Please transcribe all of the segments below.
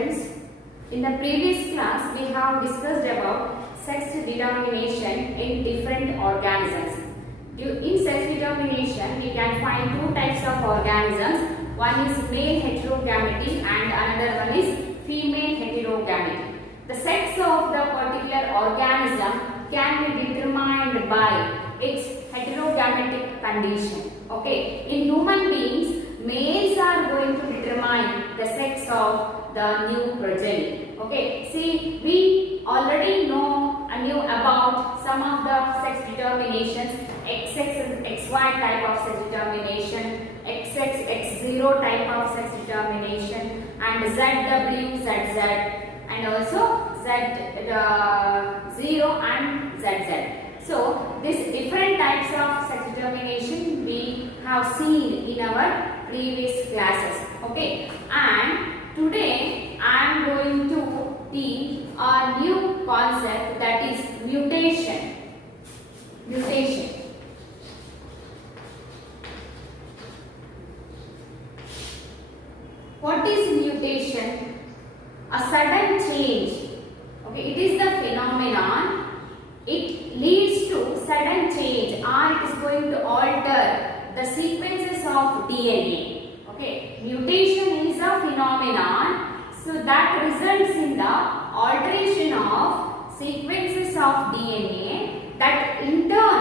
students, in the previous class we have discussed about sex determination in different organisms. In sex determination we can find two types of organisms. One is male heterogamety and another one is female heterogamety. The sex of the particular organism can be determined by its heterogamic condition. Okay, in human beings, males are going to determine the sex of the new progeny. Okay, see, we already knew about some of the sex determinations: XX, XY type of sex determination, XX, X0 type of sex determination, and ZW, ZZ, and also Z0 and ZZ. So, these different types of sex determination we have seen in our previous classes. Okay, and today I am going to teach a new concept, that is mutation. Mutation. What is mutation? A sudden change. Okay, it is the phenomenon. It leads to sudden change, or it is going to alter the sequences of DNA. Okay, mutation is a phenomenon, so that results in the alteration of sequences of DNA that in turn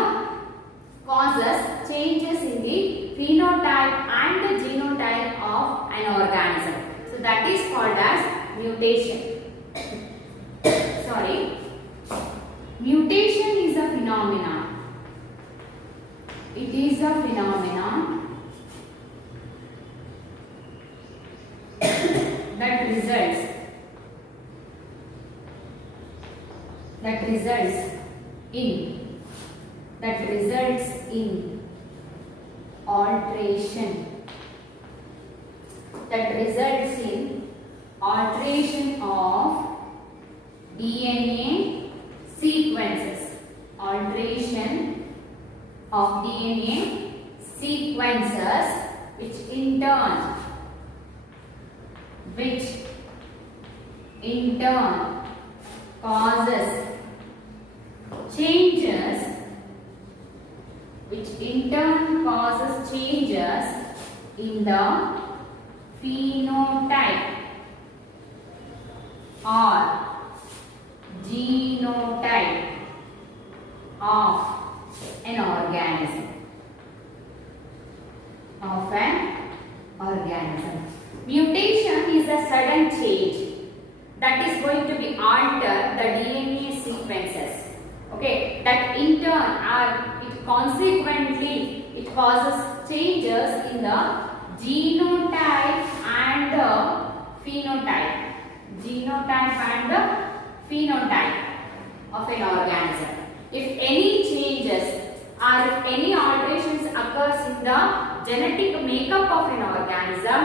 causes changes in the phenotype and the genotype of an organism. So that is called as mutation. Sorry. Mutation is a phenomenon. It is a phenomenon that results in alteration of DNA sequences. Alteration of DNA sequences, which in turn causes changes, in the phenotype or genotype of an organism. Mutation is a sudden change that is going to be alter the DNA sequences. Okay, that in turn or it consequently it causes changes in the genotype and the phenotype. Of an organism. If any changes or if any alterations occurs in the genetic makeup of an organism,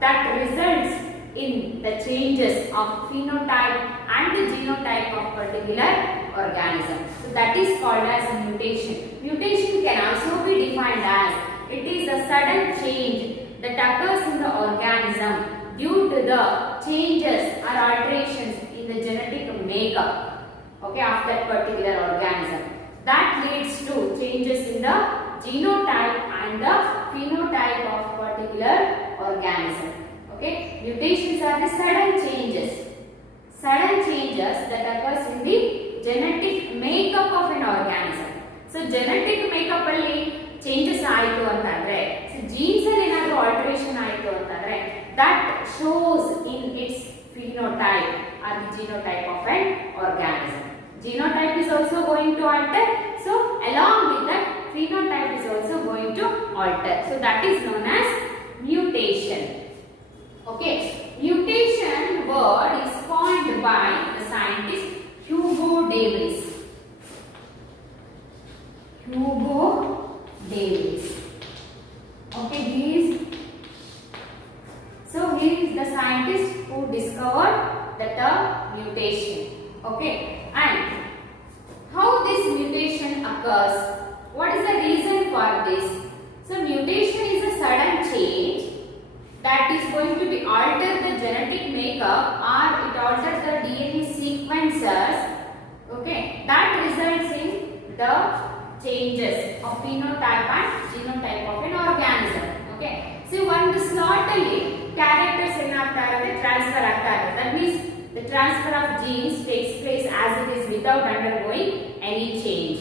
that results in the changes of phenotype and the genotype of particular organism. So that is called as mutation. Mutation can also be defined as it is a sudden change that occurs in the organism due to the changes or alterations in the genetic makeup, okay, of that particular organism. That leads to changes in the genotype and the phenotype of particular organism. Okay, mutations are the sudden changes that occurs in the genetic makeup of an organism. So genetic makeup alli changes ಆಯಿತು ಅಂತಂದ್ರೆ, so genes ಅಲ್ಲಿ ಏನಾದರೂ alteration ಆಯಿತು ಅಂತಂದ್ರೆ, that shows in its phenotype or the genotype of an organism. Genotype is also going to alter, so along with that phenotype is also going to alter. So that is known as mutation. Okay, mutation word is coined by the scientist Hugo de Vries. Okay, he is the scientist who discovered the term mutation. Okay, and how this mutation occurs? What is the reason for this? So mutation is a sudden change that is going to be alter the genetic makeup or the changes of phenotype and genotype of an organism. Okay. See, when the slowly characters transfer ಆಗ್ತಾರೆ. That means the transfer of genes takes place as it is without undergoing any change.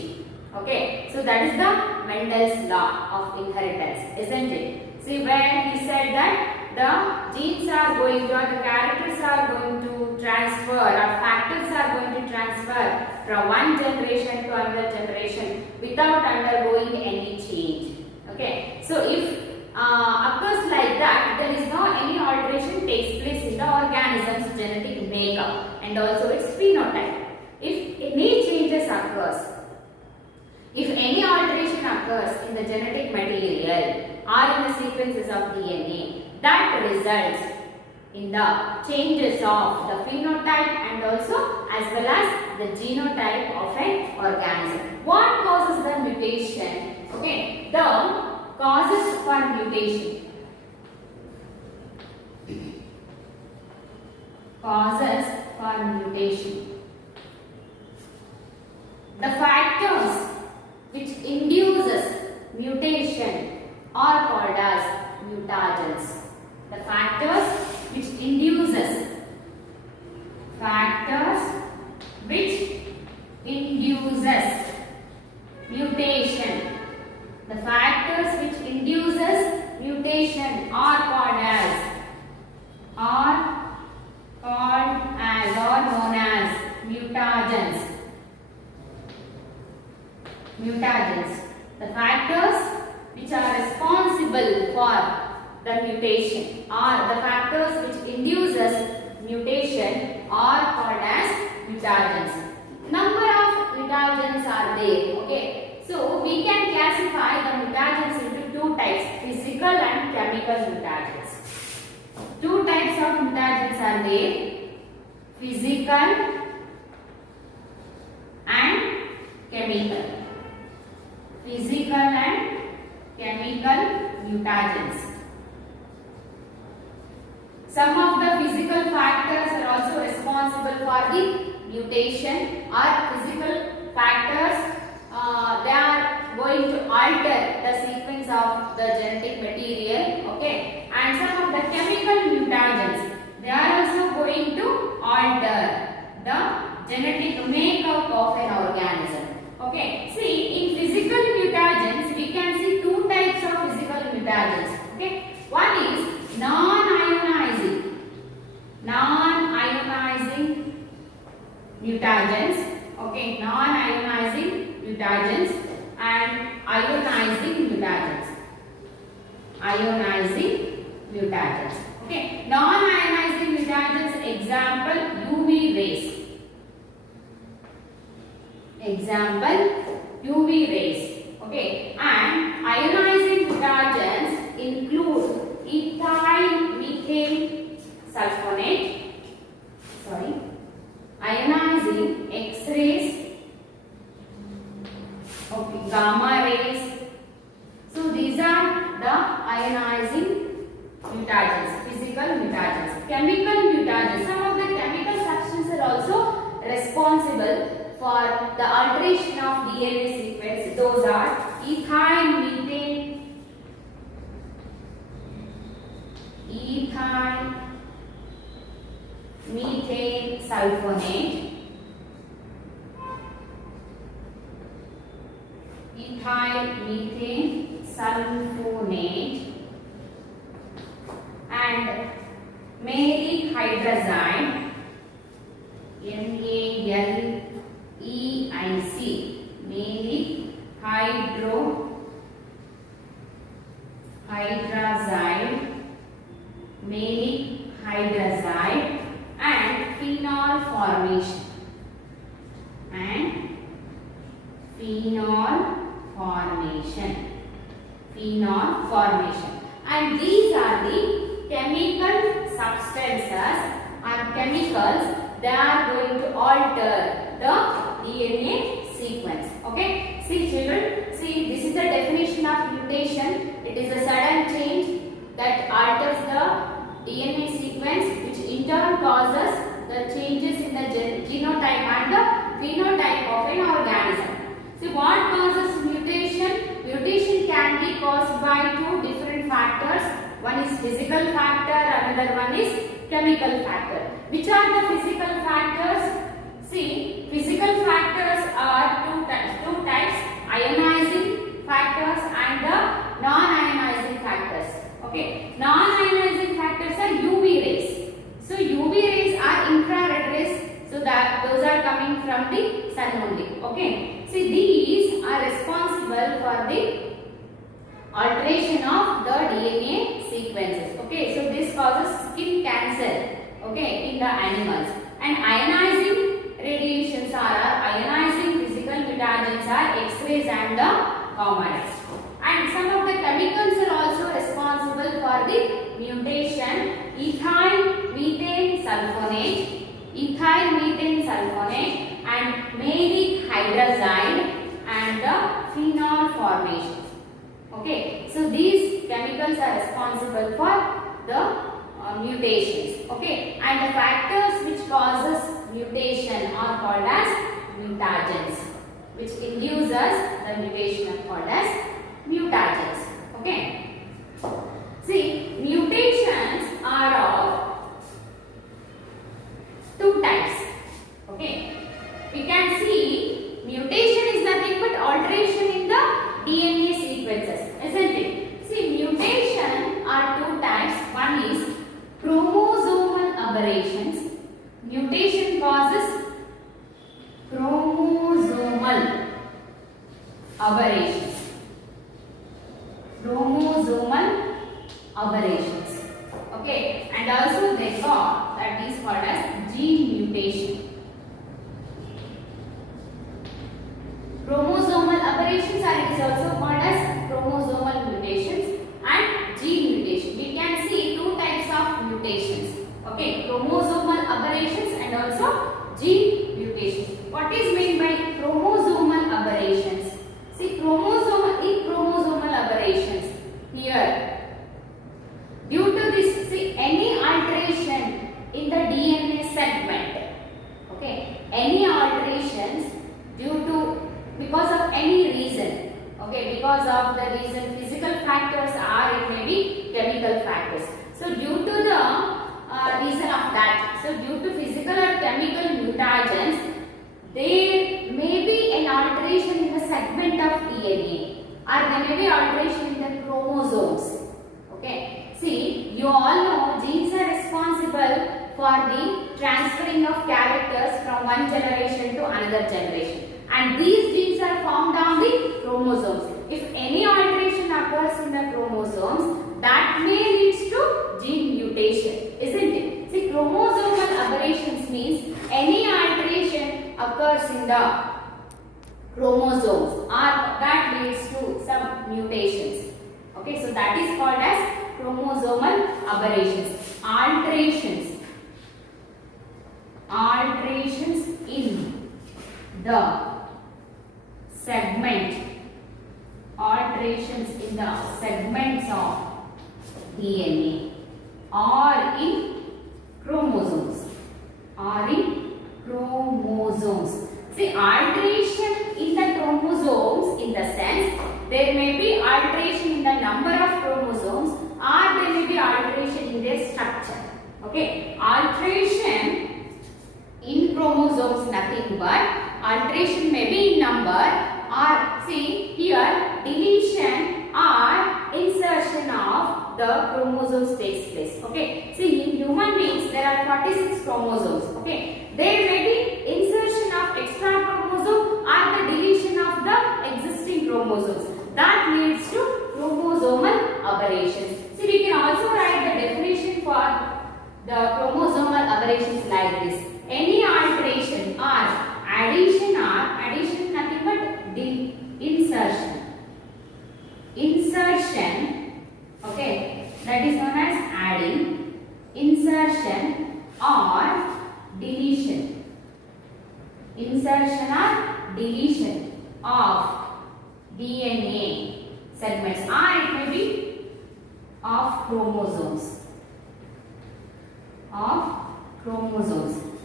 Okay. So that is the Mendel's law of inheritance, isn't it? See, where he said that the genes are going to, or the characters are going to transfer, or factors are going to transfer from one generation to another generation without undergoing any change. Okay. So if occurs like that, there is no any alteration takes place in the organism's genetic makeup and also its phenotype. If any changes occurs, if any alteration occurs in the genetic material or in the sequences of DNA, that results in the changes of the phenotype and also as well as the genotype of an organism. What causes the mutation? Okay, the causes for mutation. Causes for mutation. The factors which induces mutation are called as mutagens. The factors which induces mutation. The factors which induces mutation are called as or known as mutagens. Mutagens. The factors which are responsible for the mutation or the factors which induces mutation are called as mutagens. Number of mutagens are there. Okay, so we can classify the mutagens into two types: physical and chemical mutagens. Two types of mutagens are there: physical and chemical. Physical and chemical mutagens. Some of the physical factors are also responsible for the mutation, or physical factors they are going to alter the sequence of the genetic material. Okay, and some of the chemical mutagens, they are also going to alter the genetic makeup of an organism. Okay, see, in physical mutagens we can see two types of physical mutagens. Okay, one is non-ionizing mutagens. Okay, non-ionizing mutagens and ionizing mutagens. Okay, non-ionizing mutagens, example UV rays. Okay, and ionizing mutagens include ethyl methane sulfonate. Ionizing X-rays. Okay, gamma rays. So these are the ionizing mutagens, physical mutagens. Chemical mutagens, some of the chemical substances are also responsible for the alteration of DNA sequence. Those are ethyl methane sulfonate, and maleic hydrazine, NaLeic, maleic hydrazide, and phenol formation. And these are the chemical substances or chemicals that are going to alter the DNA sequence. Okay, see children, see, this is the definition of mutation. It is a sudden change that alters the DNA sequence, which in turn causes the changes in the genotype and the phenotype of an organism. So what causes mutation? Mutation can be caused by two different factors. One is physical factor, another one is chemical factor. Which are the physical factors? See, physical factors are two types, ionizing factors and the non-ionizing factors. Okay, non-ionizing factors are UV rays. So UV rays are infrared rays. So that those are coming from the sun only. Okay. See, these are responsible for the alteration of the DNA sequences. Okay. So this causes skin cancer. Okay, in the animals. And ionizing radiations are ionizing physical mutagens are X-rays and the gamma rays. And some of the chemicals are also responsible for the mutation. Ethyl methane sulfonate, and maleic hydrazide and the phenol formations. Okay, so these chemicals are responsible for the mutations. Okay, and the factors which causes mutation are called as mutagens, which induces the mutation are called as mutagens. Okay, see, mutations are of two types. Okay, we can see mutation is nothing but alteration in the DNA sequences, isn't it? See, mutation are two types. One is chromosomal aberrations. Mutation causes chromosomal aberrations. Chromosomal aberrations. Okay, and also they got that is called as gene mutation. Chromosomal aberrations are it is also called as chromosomal mutations and gene mutation. We can see two types of mutations. Okay, chromosomal aberrations and also gene mutations. What is meant by chromosomal aberrations? See, chromosomal aberrations here. Due to this, see, any alteration in the DNA segment, okay, any alterations due to because of any reason, okay, because of the reason physical factors or it may be chemical factors. So due to the reason of that, so due to physical or chemical mutagens, there may be an alteration in the segment of DNA or there may be alteration in the chromosomes. Okay, see, you all know genes are responsible for the transferring of characters from one generation to another generation. And these genes are found on the chromosomes. If any alteration occurs in the chromosomes, that may lead to gene mutation, isn't it? See, chromosomal aberrations means any alteration occurs in the chromosomes or that leads to some mutations. Okay, so that is called as chromosomal aberrations. Alterations in the segments of DNA or in chromosomes. See, alteration in the chromosomes in the sense there may be alteration in the number of chromosomes or there may be alteration in their structure. Okay, alteration in chromosomes nothing but alteration may be in number or see here deletion or insertion of the chromosomes takes place. Okay, see in human beings there are 46 chromosomes. Okay, there may be insertion of extra chromosome or the deletion of the existing chromosomes that leads to chromosomal aberrations. See, we can also write the definition for the chromosomal aberrations like this: any alteration or addition nothing but insertion, okay, that is known as adding, insertion or deletion of DNA segments or it may be of chromosomes.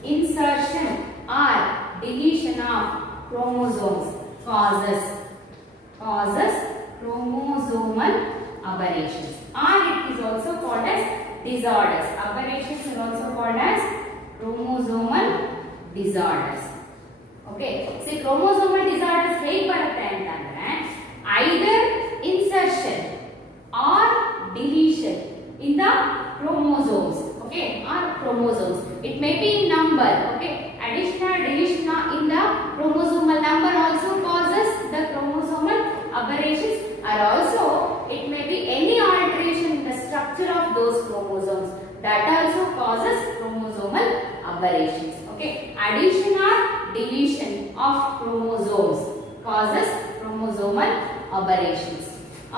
Insertion or deletion of chromosomes causes chromosomal aberrations, or it is also called as disorders. Aberrations are also called as chromosomal disorders. Okay, see chromosomal disorders ಹೇಗೆ ಬರುತ್ತೆ ಅಂತಂದ್ರೆ either insertion or deletion in the chromosomes, okay, or chromosomes. It may be in number, okay, addition or deletion in the chromosomal number also causes the chromosomal aberrations, or also it may be any alteration in the structure of those chromosomes that also causes chromosomal aberrations. Okay, addition or deletion of chromosomes causes chromosomal aberrations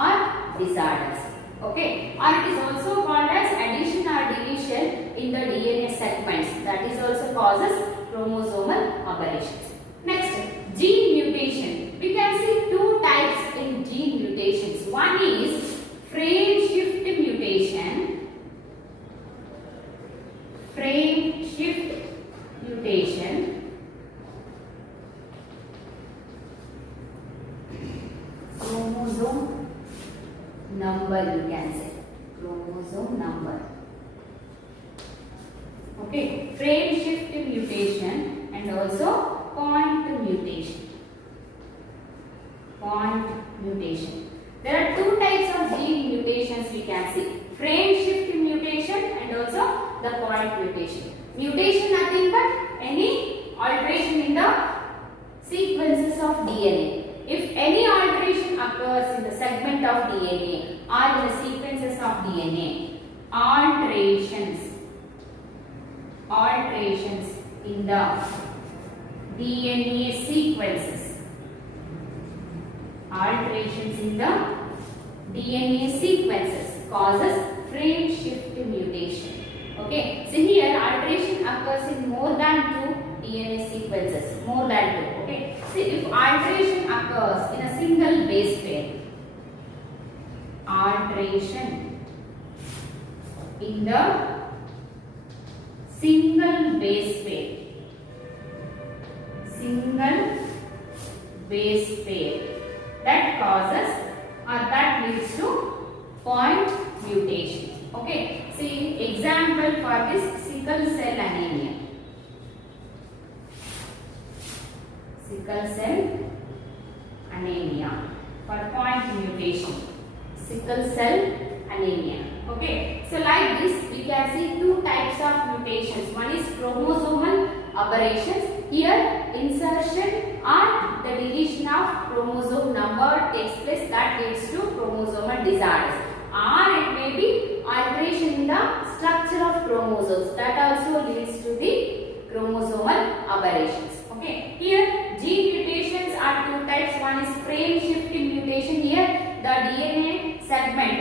or disorders. Okay, or it is also called as addition or deletion in the DNA segments, that is also causes chromosomal aberrations. Next, gene mutation. We can see two types in gene mutations. One is frame shift mutation. Frame shift mutation. Chromosome number, you can say chromosome number. Okay, frame shift mutation and also point mutation. Point mutation. There are two types of gene mutations we can see: frame shift mutation and also the point mutation. Mutation nothing but any alteration in the sequences of DNA. If any alteration occurs in the segment of DNA or in the sequences of DNA, alterations in the DNA sequences, alterations in the DNA sequences causes frame shift mutation. Okay, so here alteration occurs in more than two DNA sequences, more than two. Okay, see if alteration occurs in a single base pair, alteration in the single base pair, that causes or that leads to point mutation. Okay, see example for this sickle cell anemia. Sickle cell anemia for point mutation. Sickle cell anemia. Okay, so like this we can see two types of mutations. One is chromosomal aberrations. Here insertion or the deletion of chromosome number takes place, that leads to chromosomal disorders, or it may be alteration in the structure of chromosomes, that also leads to the chromosomal aberrations. Okay, here gene mutations are two types. One is frame shift mutation. Here the DNA segment,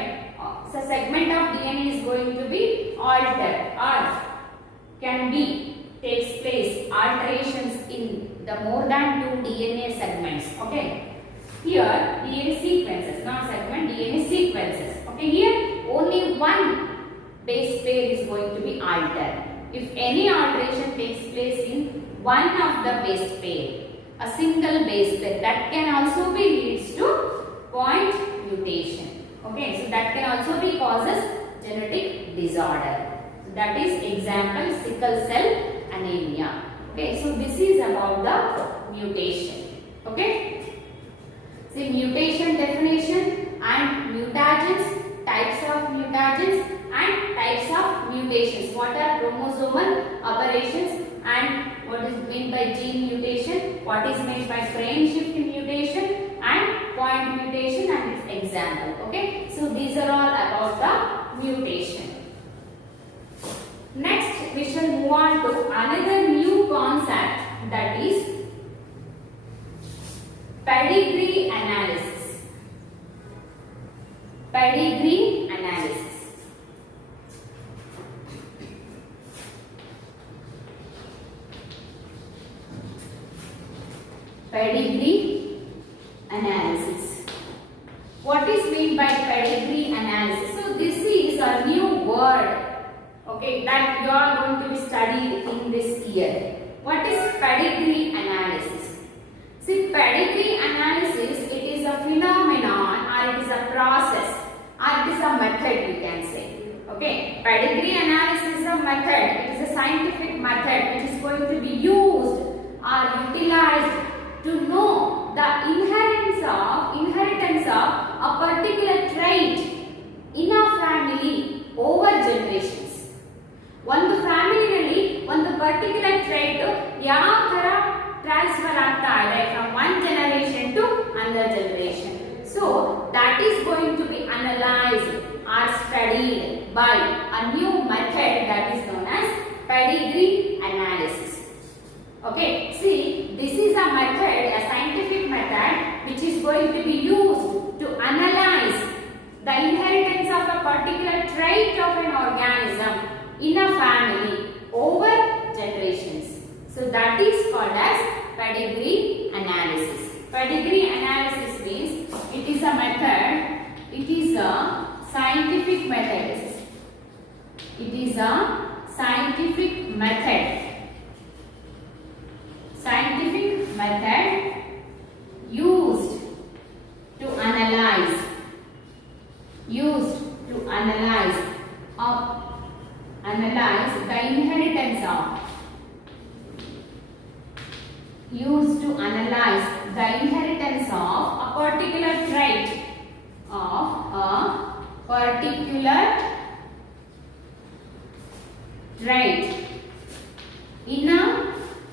so segment of DNA is going to be altered or can be takes place alterations in the more than two DNA segments. Okay, here DNA sequences, not segment, DNA sequences. Okay, here only one base pair is going to be altered. If any alteration takes place in one of the base pair, a single base pair, that can also be leads to point mutation. Okay, so that can also be causes genetic disorder. So that is example sickle cell anemia. Okay, so this is about the mutation. Okay, see mutation definition and mutagens, types of mutagens and types of mutations. What are chromosomal aberrations and what is meant by gene mutation? What is meant by frame shift mutation and point mutation and its example. Okay, so these are all about the mutation. Next we shall move on to another new concept, that is pedigree analysis. Pedigree analysis. Pedigree analysis. What is meant by pedigree analysis? So this is a new word, okay, that you are going to be studying in this year. What is pedigree analysis? See, pedigree analysis, it is a phenomenon or it is a process or it is a method, we can say. Okay, pedigree analysis is a method. It is a scientific method which is going to be used or utilized to know the inheritance of a particular trait in a family over generations. ಒಂದು ಫ್ಯಾಮಿಲಿಯಲ್ಲಿ ಒಂದು particular ಟ್ರೈಟ್ ಯಾವ ತರ transfer ಆಗ್ತಾ ಇದೆ from one generation to another generation. So that is going to be analyzed or studied by a new method that is known as pedigree analysis. Okay, see, this is a method, a scientific method which is going to be used to analyze the inheritance of a particular trait of an organism in a family over generations. So that is called as pedigree analysis. Pedigree analysis means it is a method, it is a scientific method. It is a scientific method. Scientific method used to analyze the inheritance of a particular trait in a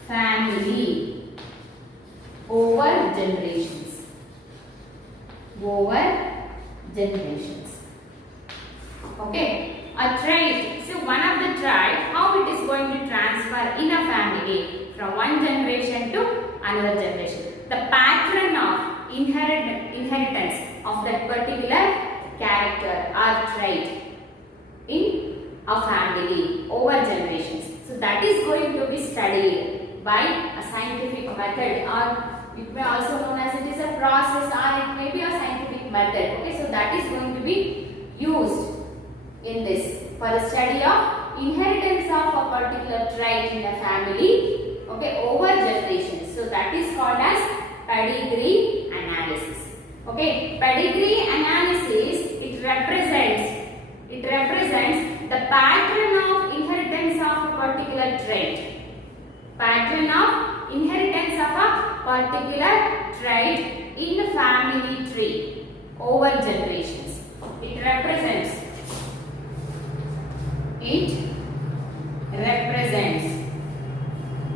family over generations. Okay, a trait. So one of the trait, how it is going to transfer in a family from one generation to another generation. The pattern of inheritance of that particular character or trait in a family over generations. So that is going to be studied by a scientific method, or it may also known as it is a process, or it may be a scientific method. Okay, so that is going to be used in this for the study of inheritance of a particular trait in a family, okay, over generations. So that is called as pedigree analysis. Okay, pedigree analysis, it represents the pattern of inheritance of a particular trait. Pattern of inheritance of a particular trait in the family tree over generations. It represents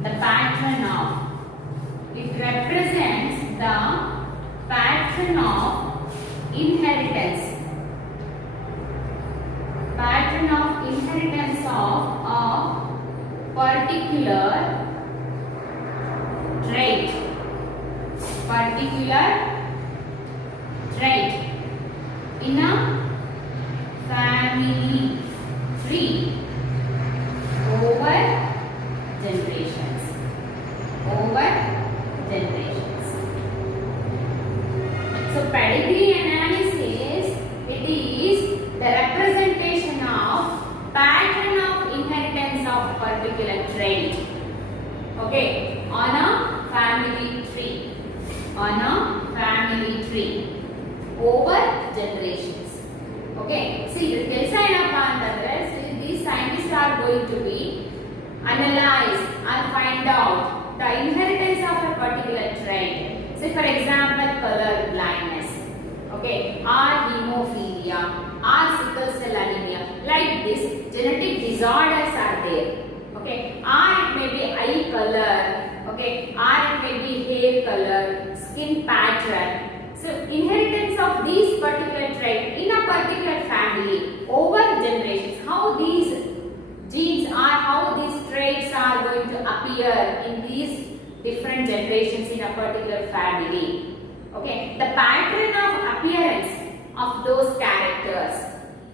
the pattern of inheritance of a particular trait in a family tree over generations. So pedigree analysis, it is the representation of pattern of inheritance of particular trait, okay, on a family tree over generations. Okay, see, these scientists are going to be analyze and find out the inheritance of a particular trait. Say for example, color blindness, okay, or hemophilia, or sickle cell anemia. Like this, genetic disorders are there. Okay, or it may be eye color, okay, or it may be hair color, skin pattern. So inheritance of these particular traits in a particular family over generations, how these genes are, how these traits are going to appear in these different generations in a particular family. Okay, the pattern of appearance of those characters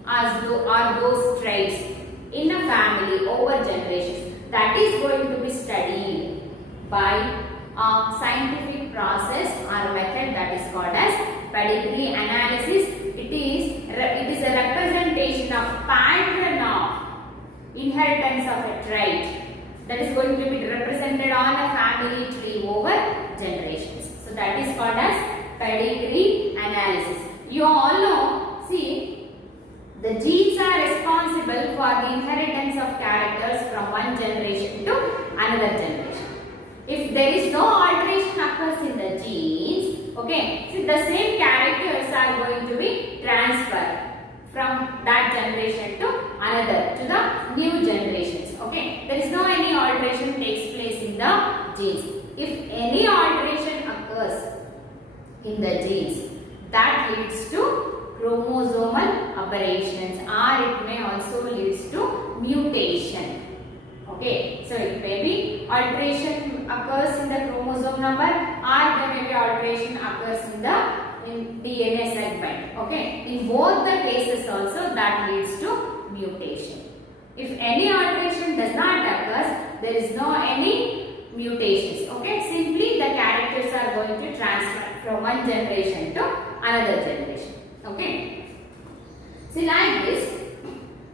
are those traits in a family over generations, that is going to be studied by a scientific process or method that is called as pedigree analysis. It is a representation of pattern of inheritance of a trait that is going to be represented on a family tree over generations. that is called as pedigree analysis. You all know, see, the genes are responsible for the inheritance of characters from one generation to another generation. If there is no alteration occurs in the genes, okay, so the same characters are going to be transferred from that generation to another, to the new generations. Okay, there is no any alteration takes place in the genes. If any alteration occurs in the genes, that leads to chromosomal aberrations, or it may also leads to mutation. Okay, so it may be alteration occurs in the chromosome number, or there may be alteration occurs in the DNA segment. Okay, in both the cases also that leads to mutation. If any alteration does not occur, there is no any mutations. Okay, simply the characters are going to transfer from one generation to another generation. Okay, so like this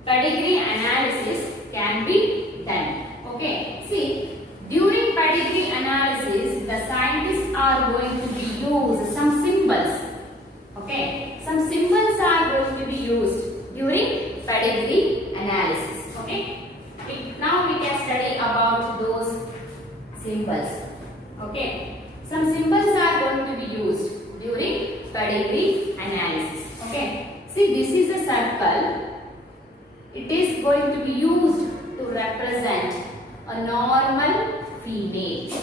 pedigree analysis can be done. Okay, see, during pedigree analysis the scientists are going to be used some symbols. Okay, some symbols are going to be used during pedigree analysis. Okay, now we can study about those symbols. Okay, some symbols are going to be used during pedigree analysis. Okay, see, this is a circle. It is going to be used to represent a normal female.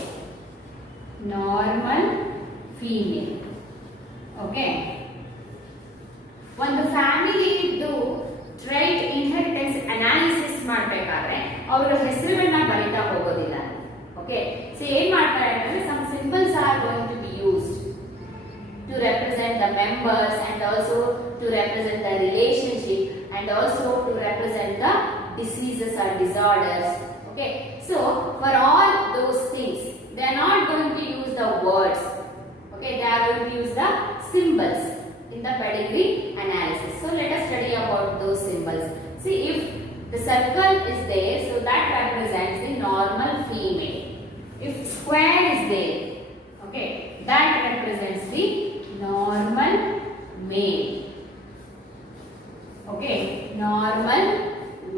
Normal female. Okay. ಒಂದು family ಇದ್ದು ಟ್ರೈಟ್ inheritance analysis ಮಾಡಬೇಕಾದ್ರೆ ಅವರು ಹೆಸರುಗಳನ್ನ ಬರೀತಾ ಹೋಗೋದಿಲ್ಲ. Okay, so ಏನ್ ಮಾಡ್ತಾರೆ ಅಂದ್ರೆ some symbols are going to be used to represent the members and also to represent the relationship and also to represent the diseases or disorders. Okay, so for all those things they are not going to use the words. Okay, they are going to use the symbols in the pedigree analysis. So let us study about those symbols. See, if the circle is there, so that represents the normal female. If square is there, okay, that represents the normal male. Okay, normal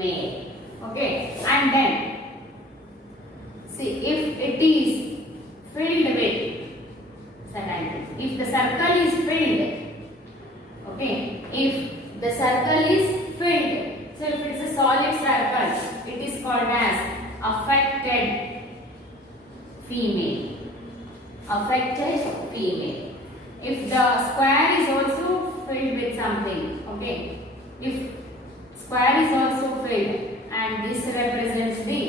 male. Okay, and then see, if it is filled with certain things, if the circle is filled, okay, if the circle is filled, so if it's a solid circle, it is called as affected female. Affected female. If the square is also filled with something, okay, if square is also filled and this represents the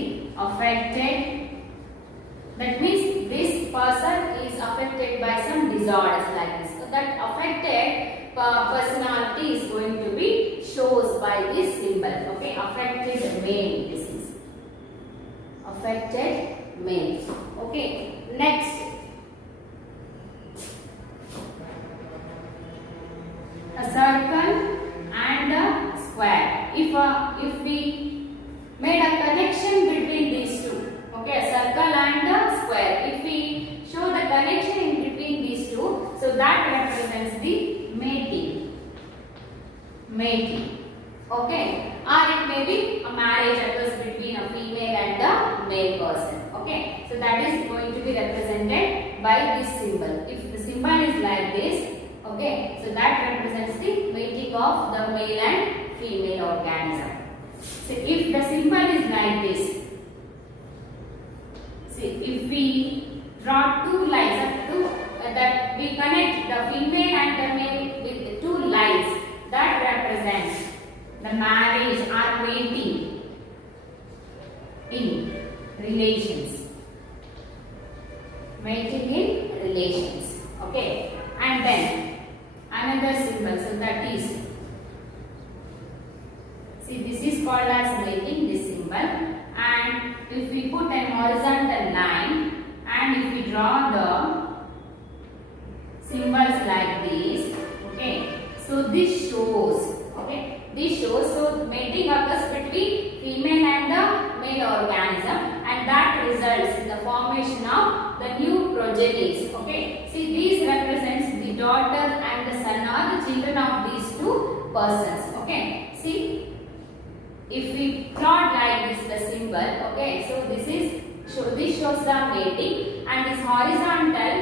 affected, that means this person is affected by some disorders like this. So that affected personality is going to be shows by this symbol. Okay, affected male, this is affected male. Okay, next, a circle and a square. If we made a connection between these two, okay, a circle and a square, if we show the connection in between these two, so that represents the mating. Mating. Okay, or it may be a marriage occurs between a female and a male person. Okay, so that is going to be represented by this symbol. If the symbol is like this, okay, so that represents the mating of the male and female organism. So if the symbol is like this, see, if we draw two lines, that we connect the female and the male with the two lines, that represents the marriage or mating in relations. Mating in relations. Okay, and then another symbol, so that is, see, this is called as mating, this symbol, and if we put an horizontal line and if we draw the symbols like this, okay, so this shows, okay, this shows, so mating occurs between female and the male organism, and that results in the formation of the new progenies. Okay, see these represents the daughter and the son are the children of these two persons. Okay, see if we plot like this the symbol. Okay, so this shows the mating, and this horizontal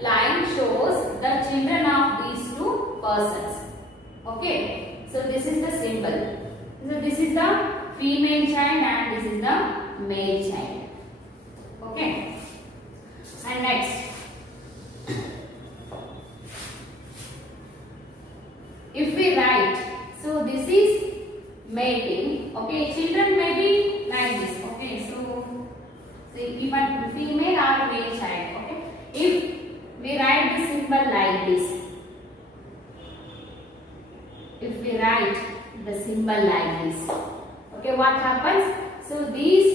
line shows the children of these two persons. Okay, so this is the symbol. So this is the female child and this is the male child. Okay, and next, if we write, so this is mating. Okay, children may be like this. Okay, so even female or male child. Okay, if we write the symbol like this, if we write the symbol like this, okay, what happens? So these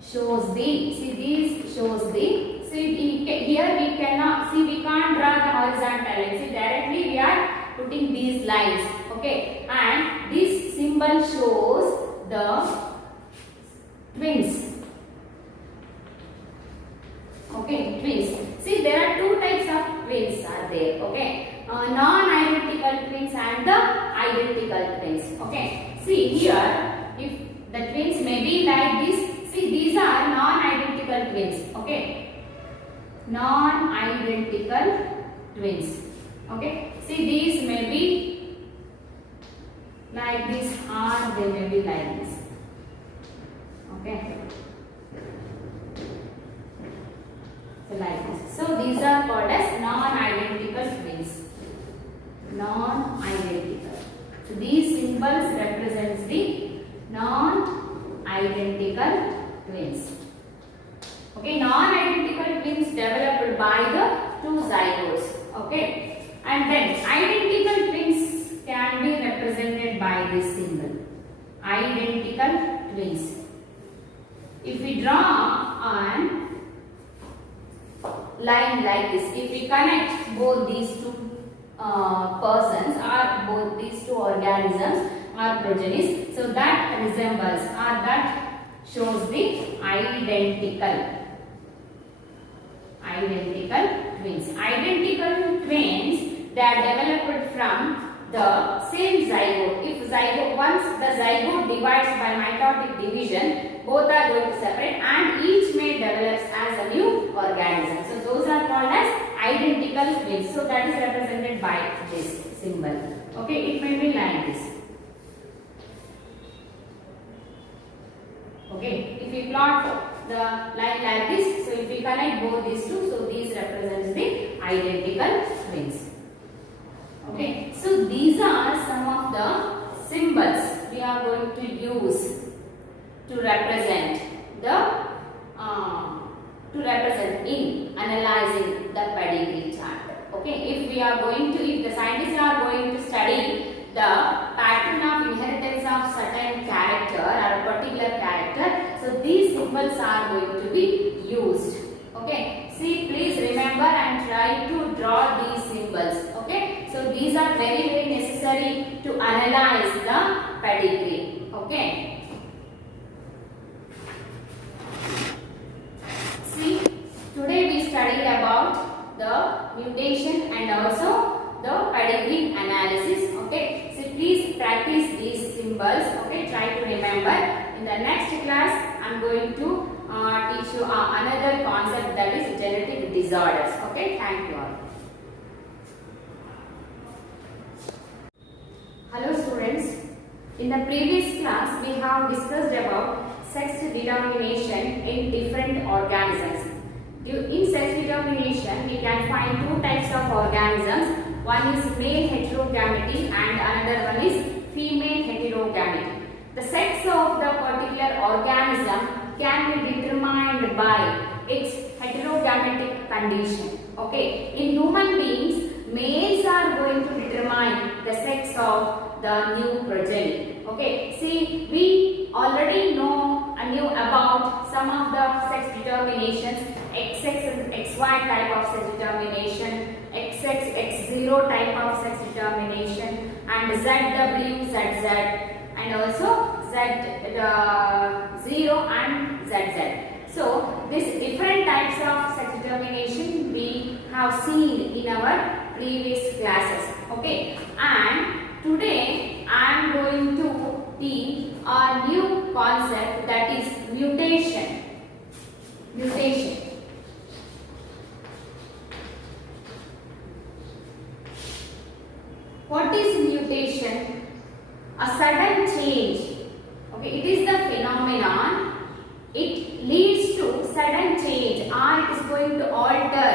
shows the, see these shows the, see here we cannot, see we can't draw the horizontal line, see directly we are putting these lines. Okay, and this symbol shows the twins. Okay, twins. See there are two types of twins are there. Okay, non-identical twins and the identical twins. Okay, see here if the twins may be like this. See these are non-identical twins. Okay, non-identical twins. Okay, see these may be like this or they may be like this. Okay, so like this. So these are called as non-identical twins. Non-identical. So these symbols represents the non-identical twins. Okay, non-identical twins developed by the two zygotes. Okay, and then identical twins can be represented by this symbol. Identical twins. If we draw on line like this, if we connect both these two persons or both these two organisms or progenies, so that resembles or that shows the identical twins. Identical twins, they are developed from the same zygote. If zygote, once the zygote divides by mitotic division, both are going to separate and each may develops as a new organism. So those are called as identical twins. So that is represented by this symbol. Okay, it may be like this. Okay, if we plot the line like this, so if we connect both these two, so these represents the identical twins. Okay, so these are some of the symbols we are going to use to represent in analyzing the pedigree chart. Okay, if the scientists are going to study the pattern of inheritance of certain character or a particular character, so these symbols are going to be used. Okay, see, please remember and try to draw these symbols. Okay, so these are very necessary to analyze the pedigree. Okay. See, today we studied about the mutation and also the pedigree analysis. Okay, so please practice these symbols. Okay, try to remember. In the next class, I am going to teach you another concept, that is genetic disorders. Okay, thank you all. Hello students. In the previous class, we have discussed about sex determination in different organisms. In sex determination, we can find two types of organisms. One is male heterogamety and another one is female heterogamety. The sex of the particular organism can be determined by its heterogametic condition. Okay, in human beings, males are going to determine the sex of the new progeny. Okay, see, we already knew about some of the sex determinations, XX and XY type of sex determination, XX, X0 type of sex determination, and ZW, ZZ, and also Z0 and ZZ. So these different types of sex determination we have seen in our previous classes. Okay, and today I am going to teach a new concept, that is mutation. Mutation. What is mutation? A sudden change. Okay, it is the phenomenon. It leads to sudden change, or it is going to alter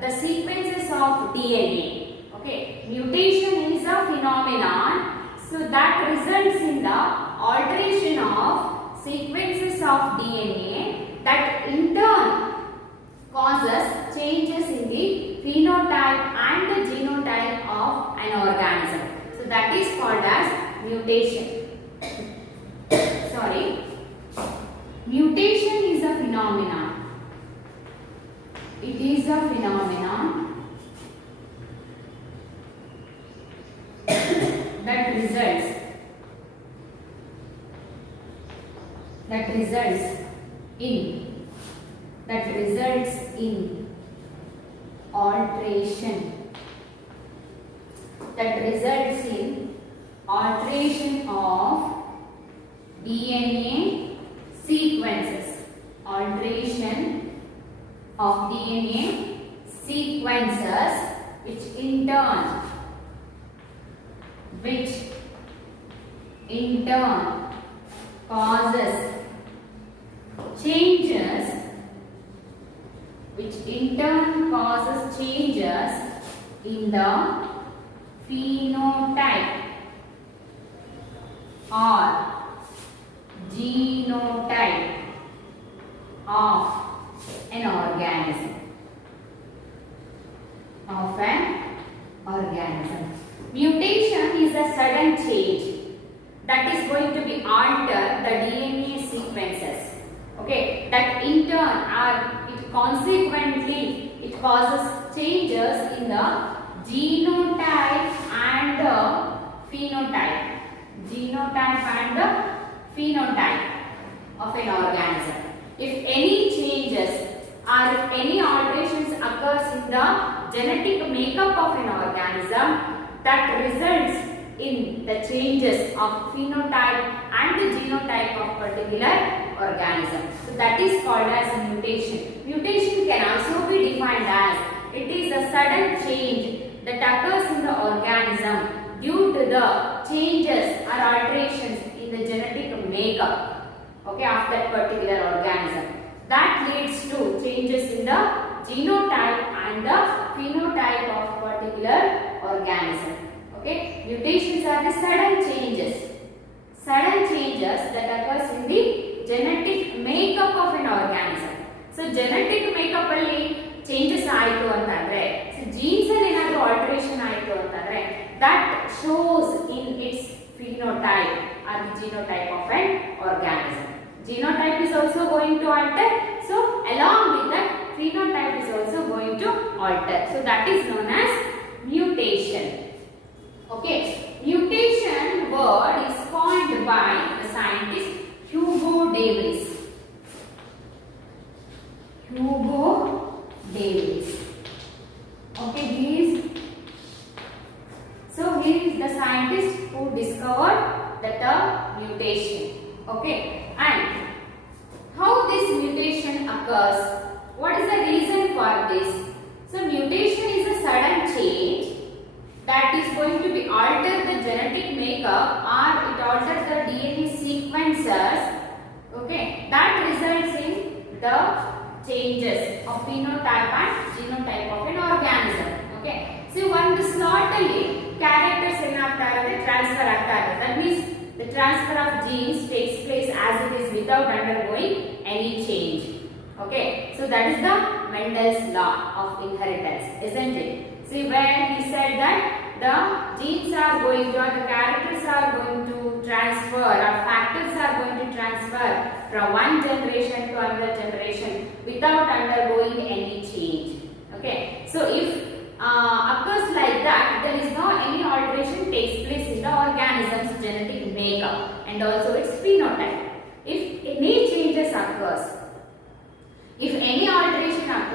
the sequences of DNA. Okay, mutation is a phenomenon, so that results in the alteration of sequences of DNA that in turn causes changes in the phenotype and the genotype of an organism. So that is called as mutation. Sorry. Mutation is a phenomenon. It is a phenomenon that results in alteration of DNA sequences. Alteration of DNA sequences, which in turn causes changes, in the phenotype or genotype of an organism. Mutation is a sudden change that is going to be alter the DNA sequences. Okay, that in turn it causes changes in the genotype and the phenotype. Of an organism. If any changes or if any alterations occurs in the genetic makeup of an organism, that results in the changes of phenotype and the genotype of particular organism. So that is called as mutation. Mutation can also be defined as it is a sudden change that occurs in the organism due to the changes or alterations in the genetic makeup, okay, of that particular organism. That leads to changes in the genotype and the phenotype of particular organism. Okay, mutations are the sudden changes that occurs in the genetic makeup of an organism. So genetic makeup alli changes ಆಯಿತು ಅಂತಂದ್ರೆ, so genes ಅಲ್ಲಿ ಏನಾದರೂ alteration ಆಯಿತು ಅಂತಂದ್ರೆ, that shows in its phenotype or the genotype of an organism. Genotype is also going to alter, so along with that phenotype is also going to alter. So that is known as mutation. Okay, mutation word is coined by the scientist Hugo Davis. Okay, he is the scientist who discovered the term mutation. Okay, and how this mutation occurs? What is the reason for this? So mutation is a sudden change that is going to be alter the genetic makeup or it alters the DNA sequences. Okay, that results in the changes of phenotype and genotype of an organism. Okay, so one slot alli characters transfer agtare. That means the transfer of genes takes place as it is without undergoing any change. Okay, so that is the Mendel's law of inheritance, isn't it? See, where he said that the genes are going to, or the characters are going to transfer, or factors are going to transfer from one generation to another generation without undergoing any change. Okay, so if occurs like that, there is no any alteration takes place in the organism's genetic makeup and also its phenotype. If any changes occurs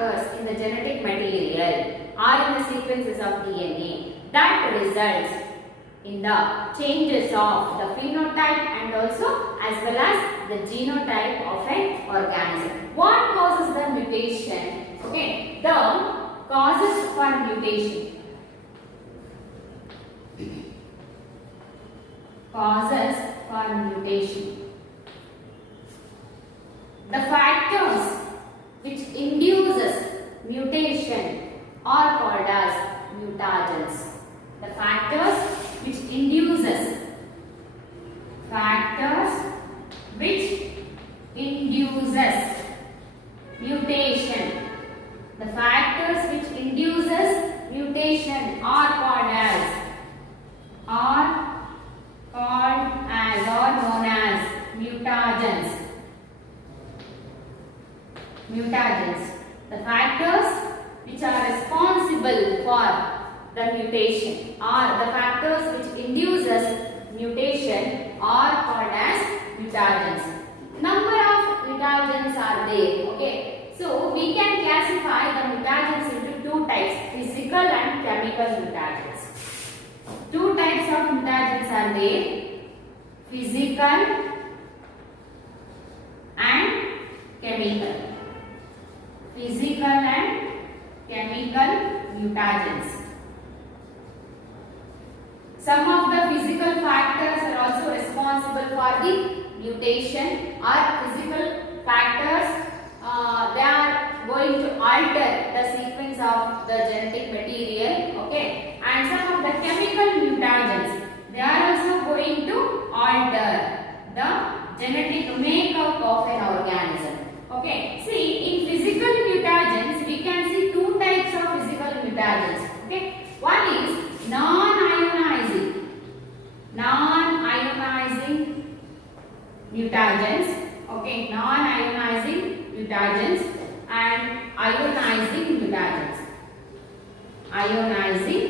occurs in the genetic material or in the sequences of DNA that results in the changes of the phenotype and also as well as the genotype of an organism. What causes the mutation? Okay, the causes for mutation. Causes for mutation. The factors which induces mutation are called as mutagens. The factors which induces mutation. The factors which induces mutation are called as or known as mutagens. Mutagens. The factors which are responsible for the mutation or the factors which induces mutation are called as mutagens. Number of mutagens are there. Okay, so we can classify the mutagens into two types: physical and chemical mutagens. Two types of mutagens are there: physical and chemical. Physical and chemical mutagens. Some of the physical factors are also responsible for the mutation or physical factors. They are going to alter the sequence of the genetic material. Okay, and some of the chemical mutagens, they are also going to alter the genetic makeup of an organism. Okay, see, in physical mutagens we can see two types of physical mutagens. Okay, one is non-ionizing mutagens. Okay, non-ionizing mutagens and ionizing mutagens. Ionizing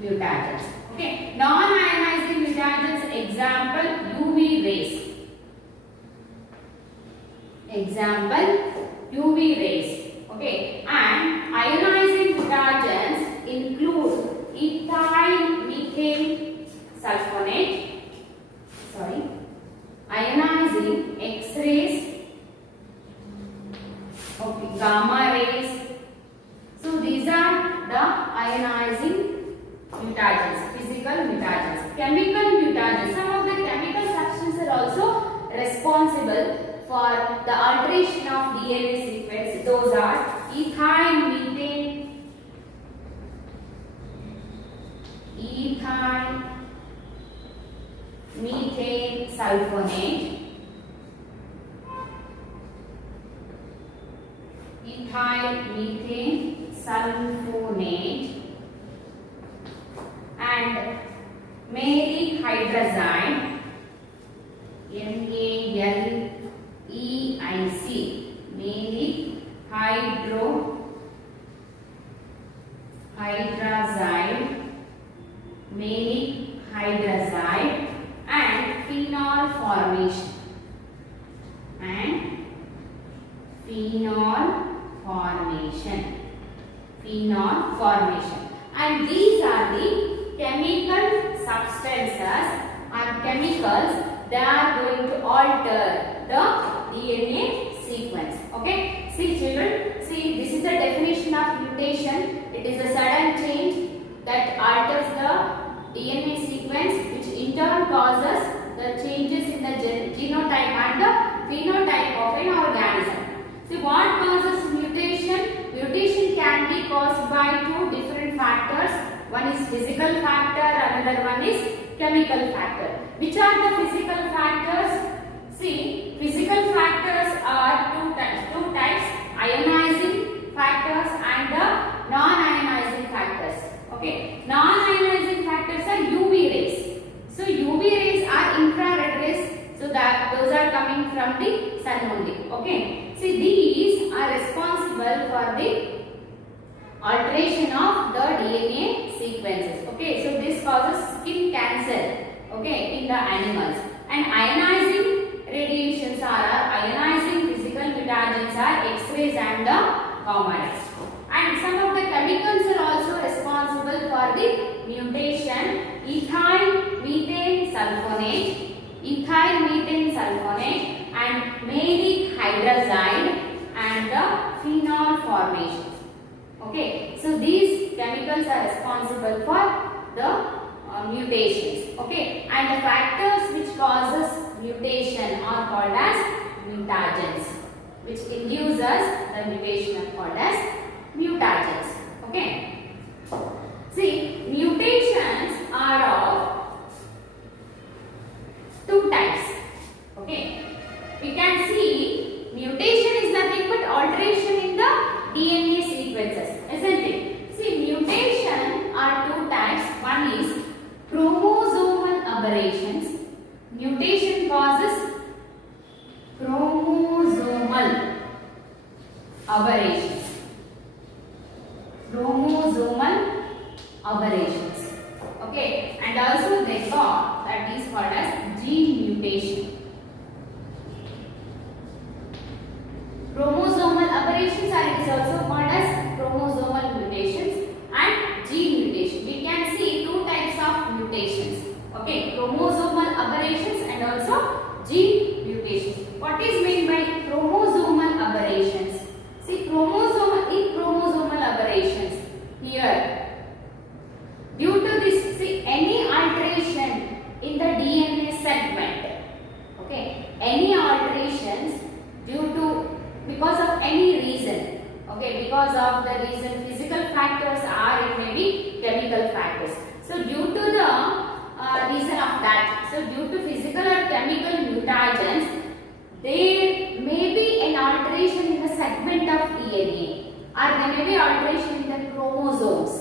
mutagens. Okay, non-ionizing mutagens, example UV rays. UV rays. Okay, and ionizing mutagens include ethyl methane sulfonate. Ionizing X-rays. Okay, gamma rays. So these are the ionizing mutagens, physical mutagens. Chemical mutagens. Some of the chemical substances are also responsible for the alteration of DNA sequence. Those are ethyl methane sulfonate, and maleic hydrazine, maleic hydrazide and phenol formation. And these are the chemical substances and chemicals. They are going to alter the DNA sequence. Okay, see children, see, this is the definition of mutation. It is a sudden change that alters the DNA sequence, which in turn causes the changes in the genotype and the phenotype of an organism. See, what causes mutation? Mutation can be caused by two different factors. One is physical factor, another one is chemical factor. Which are the physical factors? See, physical factors are two types: ionizing factors and the non-ionizing factors. Okay, non-ionizing factors are UV rays. So UV rays are infrared rays. So that those are coming from the sun only. Okay, see, these are responsible for the alteration of the DNA sequences. Okay, so this causes skin cancer. Okay, in the animals. And ionizing radiations are ionizing physical mutagens are X-rays and the common. And some of the chemicals are also responsible for the mutation. Ethyl methane sulfonate, and maleic hydrazide and the phenol formations. Okay, so these chemicals are responsible for the mutations. Okay, and the factors which causes mutation are called as mutagens, which induces the mutation are called as mutagens. Okay, see, mutations are of two types. Okay, we can see mutation is nothing but alteration in the DNA sequences, isn't it? See, mutation are two types. One is chromosomal aberrations. Mutation causes chromosomal aberrations. Chromosomal aberrations. Okay, and also they got that is called as gene mutation. Chromosomal aberrations are, it is also called as chromosomal mutations and gene mutation. We can see two types of mutations. Okay, chromosomal aberrations and also gene mutation. What is meant by chromosomal aberrations? See, chromosomal aberrations here, due to this, see, any alteration in the DNA segment. Okay, any alterations because of any reason. Okay, because of the reason physical factors or it may be chemical factors. So due to the reason of that, so due to physical or chemical mutagens, there may be an alteration in the segment of DNA, or there may be alteration in the chromosomes.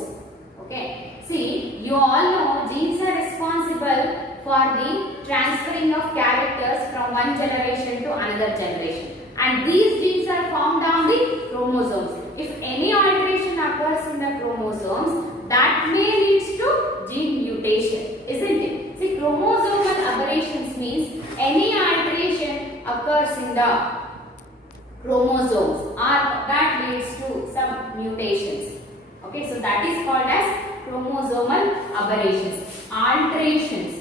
Okay, see, you all know genes are responsible for the transferring of characters from one generation to another generation, and these genes are found on the chromosomes. If any alteration occurs in the chromosomes, that may lead to gene mutation, isn't it? See, chromosomal aberrations means any alteration occurs in the chromosomes or that leads to some mutations. Okay, so that is called as chromosomal aberrations. Alterations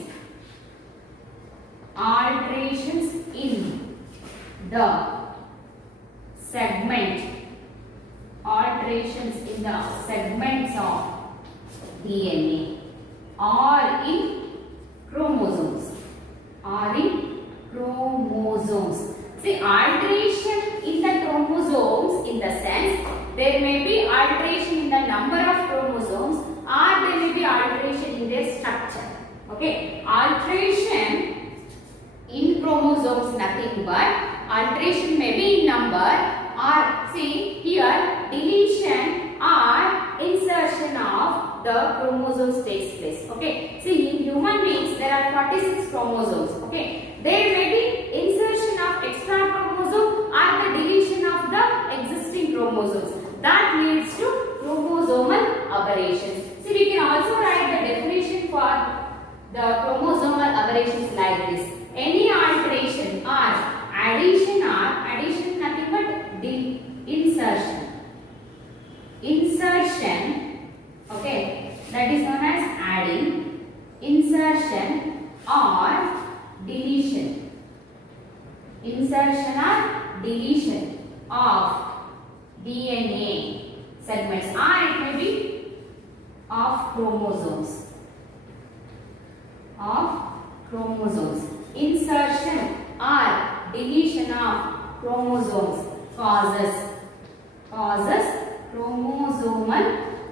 in the segments of DNA or in chromosomes. See, alteration in the chromosomes, in the sense there may be alteration in the number of chromosomes or there may be alteration in their structure. Okay, alteration in chromosomes nothing but alteration may be in number, or see here deletion or insertion of the chromosomes takes place. Okay, see, in human beings there are 46 chromosomes. Okay, there may be insertion of extra chromosome or the deletion of the existing chromosomes. That leads to chromosomal aberrations. See, we can also write the definition for the chromosomal aberrations like this: any alteration or addition nothing but insertion, okay, that is known as adding, insertion or deletion of DNA segments, or it may be of chromosomes. Insertion or deletion of chromosomes causes chromosomal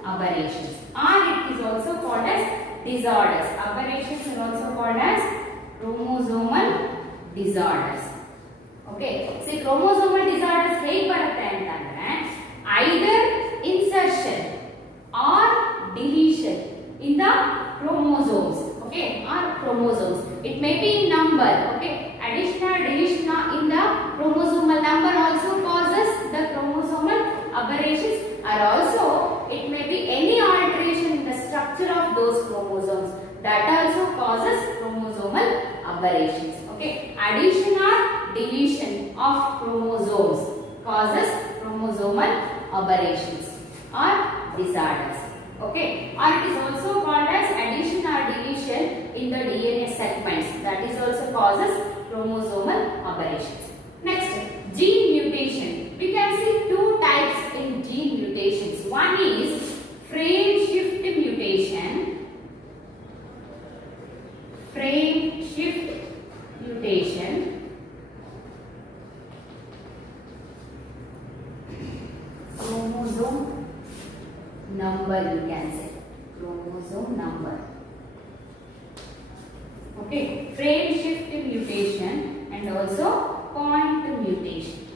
aberrations, or it is also called as disorders. Aberrations are also called as chromosomal disorders. Okay, see, chromosomal disorders ಹೇಗೆ ಬರುತ್ತೆ ಅಂತಂದ್ರೆ either insertion or deletion in the chromosomes. Okay, or chromosomes. It may be in number. Okay, addition or deletion in the chromosomal number also causes the chromosomal aberrations, or also it may be any alteration in the structure of those chromosomes that also causes chromosomal aberrations. Okay, addition or deletion of chromosomes causes chromosomal chromosomal aberrations or disorders. Okay, or it is also called as addition or deletion in the DNA segments. That is also causes chromosomal aberrations. Next, gene mutation. We can see two types in gene mutations. One is frame shift mutation. Frame shift mutation. Chromosome number, you can say. Chromosome number. Okay, frame shift mutation and also point mutation.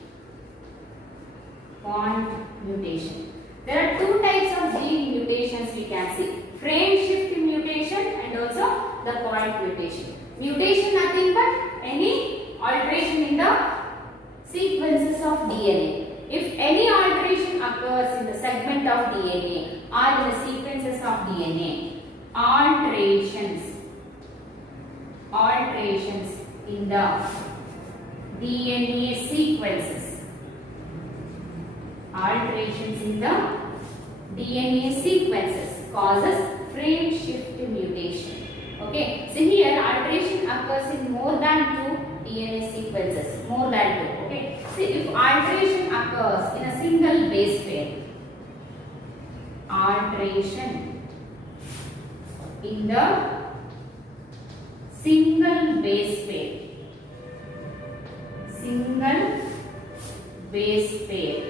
Point mutation. There are two types of gene mutations we can see. Frame shift mutation and also the point mutation. Mutation nothing but any alteration in the sequences of DNA. If any alteration occurs in the segment of DNA or in the sequences of DNA, alterations in the DNA sequences, alterations in the DNA sequences causes frame shift mutation. Okay, so here alteration occurs in more than two DNA sequences, more than two. Okay, so if alteration occurs in a single base pair, alteration in the single base pair,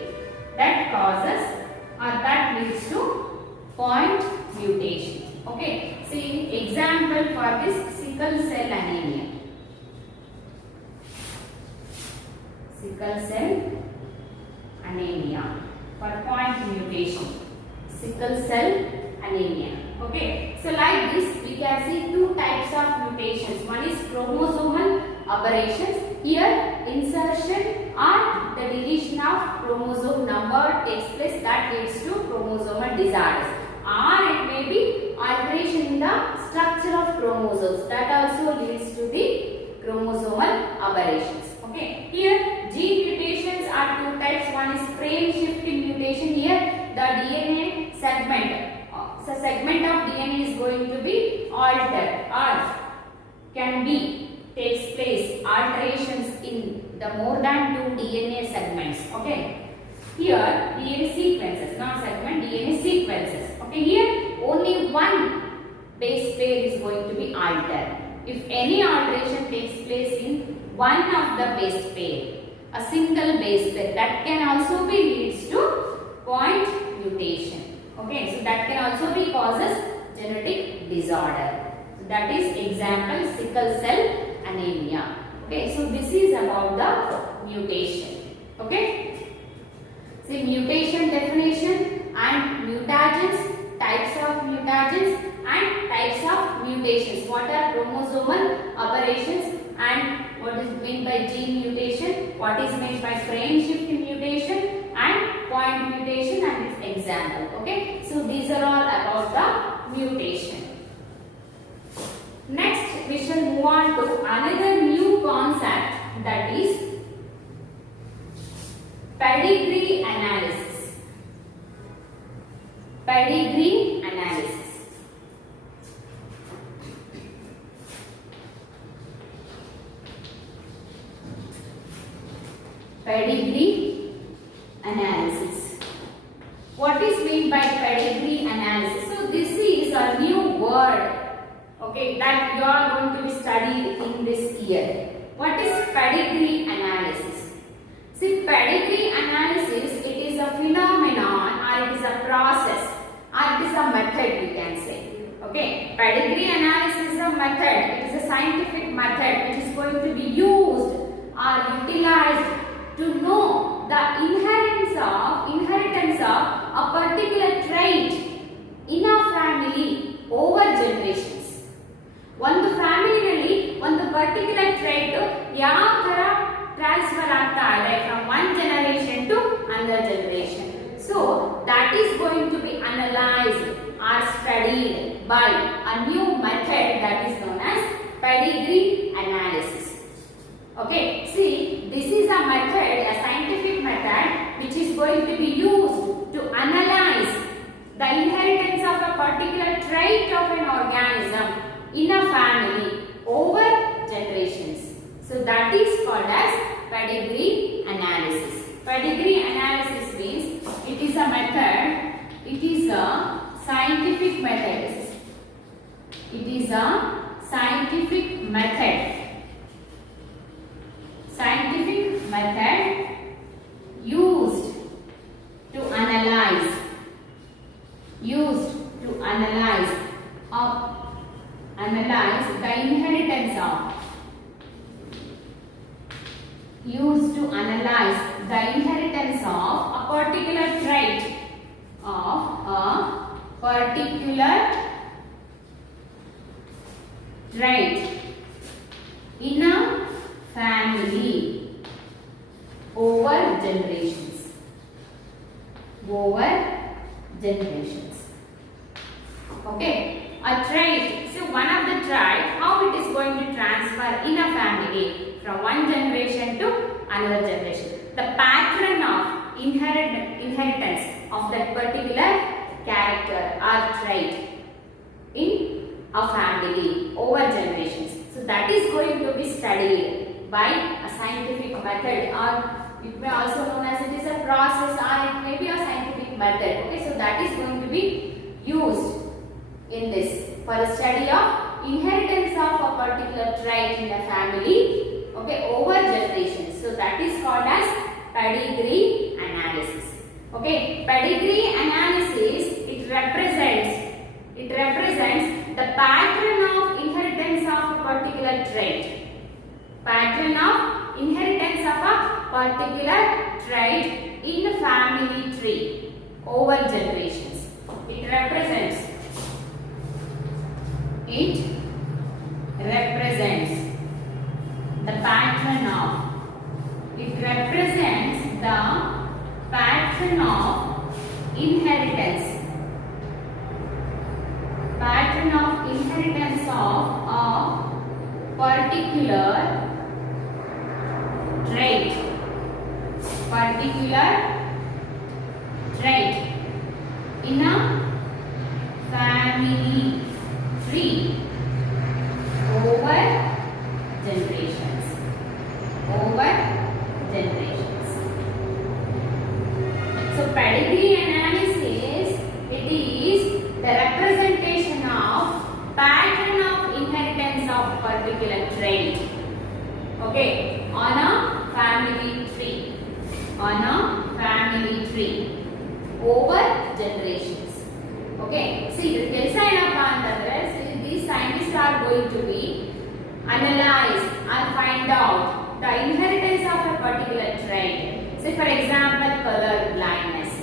that causes or that leads to point mutation. Okay, see example for this sickle cell anemia. Sickle cell anemia for point mutation. Sickle cell anemia. Okay, so like this we can see two types of mutations. One is chromosomal aberrations. Here insertion or the deletion of chromosome number takes place, that leads to chromosomal disorders. Or it may be alteration in the structure of chromosomes, that also leads to the chromosomal aberrations. Okay, here gene mutations are two types. One is frame shifting mutation. Here the DNA segment. So segment of DNA is going to be altered or can be takes place alterations in the more than two DNA segments. Okay, here DNA sequences, not segment, DNA sequences. Okay, here only one base pair is going to be altered. If any alteration takes place in one of the base pair, a single base pair, that can also be leads to point mutation. Okay, so that can also be causes genetic disorder. So that is example sickle cell anemia. Okay, so this is about the mutation. Okay, see mutation definition and mutagens, types of mutagens and types of mutations. What are chromosomal aberrations and what is meant by gene mutation? What is meant by frame shift mutation and point mutation and its example. Okay, so these are all about the mutation. Next we shall move on to another new concept, that is pedigree analysis. Pedigree analysis. Pedigree analysis. What is meant by pedigree analysis? So this is a new word, okay, that you are going to be studied in this year. What is pedigree analysis? See, pedigree analysis, it is a phenomenon or it is a process or it is a method, we can say. Okay, pedigree analysis is a method, it is a scientific method which is going to be used or utilized to know the inheritance of a particular trait in a family over generations. ಒಂದು ಫ್ಯಾಮಿಲಿನಲ್ಲಿ ಒಂದು particular ಟ್ರೈಟ್ ಯಾವ ತರ transfer ಆಗ್ತಾ ಇದೆ from one generation to another generation. So that is going to be analyzed or studied by a new method that is known as pedigree analysis. Okay, see, this is a method, a scientific method which is going to be used to analyze the inheritance of a particular trait of an organism in a family over generations. So that is called as pedigree analysis. Pedigree analysis means it is a method, it is a scientific method. It is a scientific method. Scientific method used to analyze the inheritance of a particular trait in a family over generations. Okay, a trait. So one of the trait, how it is going to transfer in a family from one generation to another generation. The pattern of inheritance of that particular character or trait in a family over generations. So that is going to be studied by a scientific method, or it may also known as it is a process, or it may be a scientific method. Okay, so that is going to be used in this for the study of inheritance of a particular trait in a family, okay, over generations. So that is called as pedigree analysis. Okay, pedigree analysis, it represents the pattern of inheritance of a particular trait. Pattern of inheritance of a particular trait in a family tree over generations. It represents the pattern of inheritance of a particular trait in a family tree over generations. So pedigree analysis, it is the representation of pattern of inheritance of particular trait, okay, on a family tree over generations. Okay, see, these scientists are going to be analyze and find out the inheritance of a particular trait. Say for example, color blindness,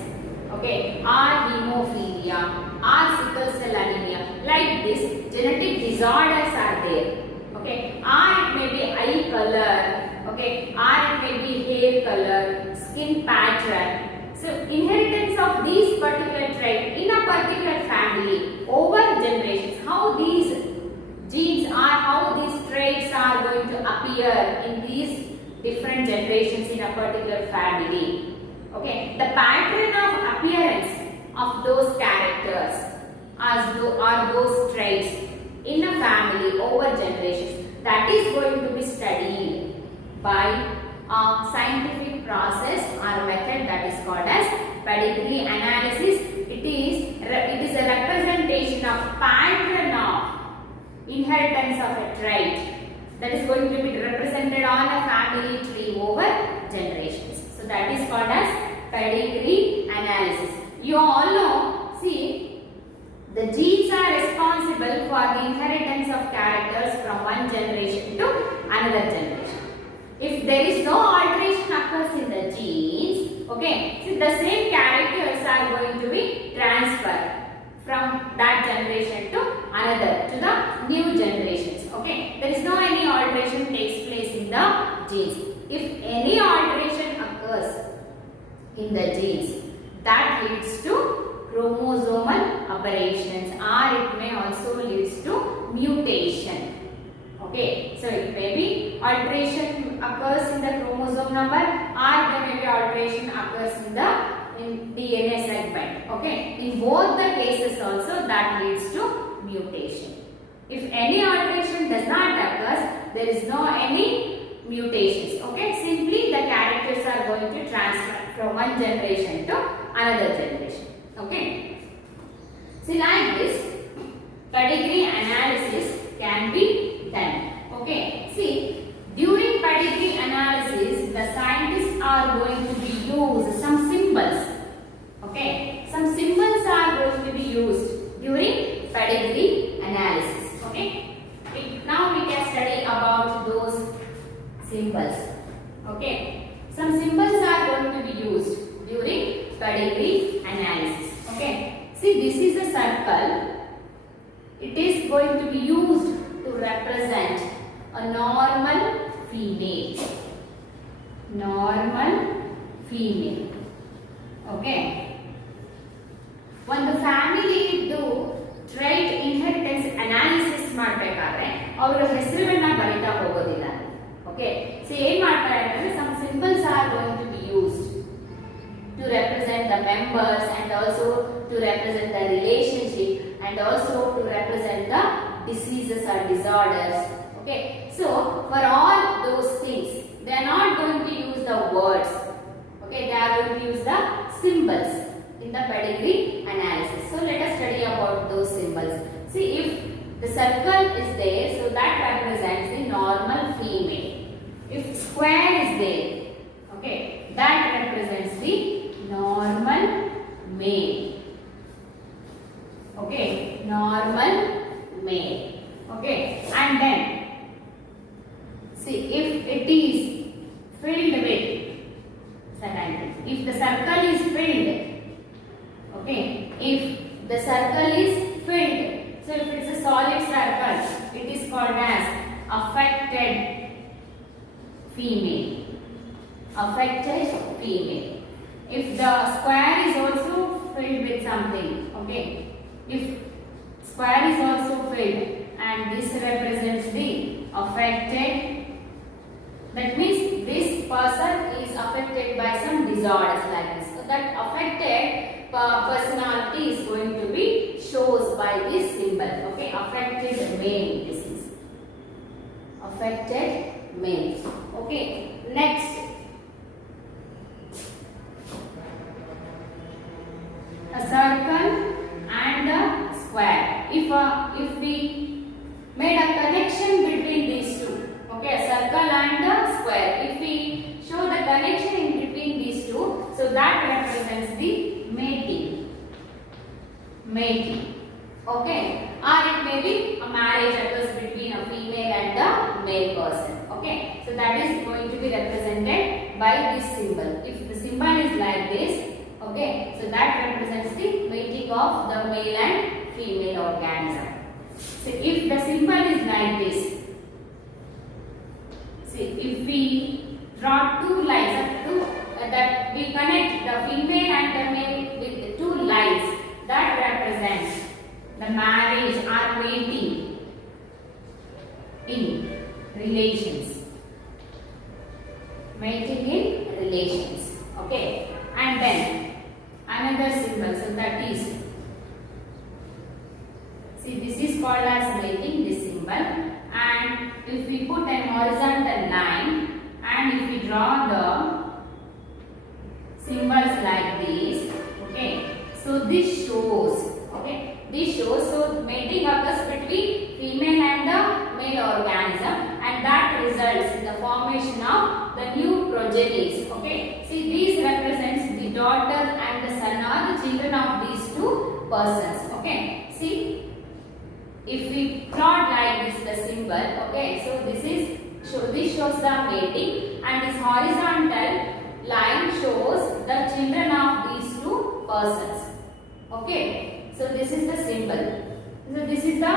okay, or hemophilia, or sickle cell anemia. Like this, genetic disorders are there. Okay, or it may be eye color, okay, or it may be hair color, skin pattern. So inheritance of these particular traits in a particular family over generations, how these genes are, how these traits are going to appear in these different generations in a particular family. Okay, the pattern of appearance of those characters or those traits in a family over generations, that is going to be studied by a scientific process or method that is called as pedigree analysis. It is a representation of pattern of inheritance of a trait that is going to be represented on a family tree over generations. So that is called as pedigree analysis. You all know, see, the genes are responsible for the inheritance of characters from one generation to another generation. If there is no alteration occurs in the genes, okay, so the same characters are going to be transferred from that generation to another, to the new generations. Okay, there is no any alteration takes place in the genes. If any alteration occurs in the genes, that leads to chromosomal aberrations, or it may also leads to mutation. Okay, so it may be alteration occurs in the chromosome number or there may be alteration occurs in the DNA segment. Okay, in both the cases also that leads to mutation. If any alteration does not occur, there is no any mutations. Okay, simply the characters are going to transfer from one generation to another generation. Okay, see, like this pedigree analysis can be done. Okay, see, during pedigree analysis the scientists are going to be used some symbols. Okay, some symbols are going to be used during pedigree analysis. Okay, now we can study about those symbols. Okay, some symbols are going to be used during pedigree analysis. Okay, see, this is a circle. It is going to be used to represent a normal female. Normal female. Okay. ಒಂದು ಫ್ಯಾಮಿಲಿದು ಟ್ರೈಟ್ inheritance analysis ಮಾಡಬೇಕಾದ್ರೆ ಅವರು ಹೆಸರುಗಳನ್ನ ಬರೀತಾ ಹೋಗೋದಿಲ್ಲ. Okay, so ಏನು ಮಾಡ್ತಾರೆ ಅಂದ್ರೆ some symbols are going to be used to represent the members and also to represent the relationship and also to represent the diseases or disorders. Okay, so for all those things they are not going to use the words. Okay, they are going to use the symbols in the pedigree analysis. So let us study about those symbols. See, if the circle is there, so that represents the normal female. If square is there, okay, that represents the normal male. Okay, normal male. Okay, and then see, if it is filled with certain, if the circle is filled, okay, if the circle is filled, so if it's a solid circle, it is called as affected female. Affected female. If the square is also filled with something, okay, if square is also filled and this represents the affected, that means this person is affected by some disorders like this. So that affected personality is going to be shows by this symbol. Okay, affected male. This is affected male. Okay, next. A circle and a square. If we made a connection between these two, okay, a circle and a square, if we show the connection in between these two, so that represents the mating. Mating. Okay, or it may be a marriage occurs between a female and a male person. Okay, so that is going to be represented by this symbol. If the symbol is like this, okay, so that represents the mating of the male and female organism. So if the symbol is like this, see, if we draw two lines, that we connect the female and the male with the two lines, that represents the marriage or mating in relations. Mating in relations. Okay, and then another symbol, so that is, see, this is called as mating, this symbol, and if we put an horizontal line and if we draw the symbols like this, okay, so this shows, okay, this shows, so mating occurs between female and the male organism and that results in the formation of the new progenies. Okay, see, these represents the daughter and the son or the children of these two persons. Okay, see, if we plot like this the symbol, okay, so this shows the mating and this horizontal line shows the children of these two persons. Okay, so this is the symbol. So this is the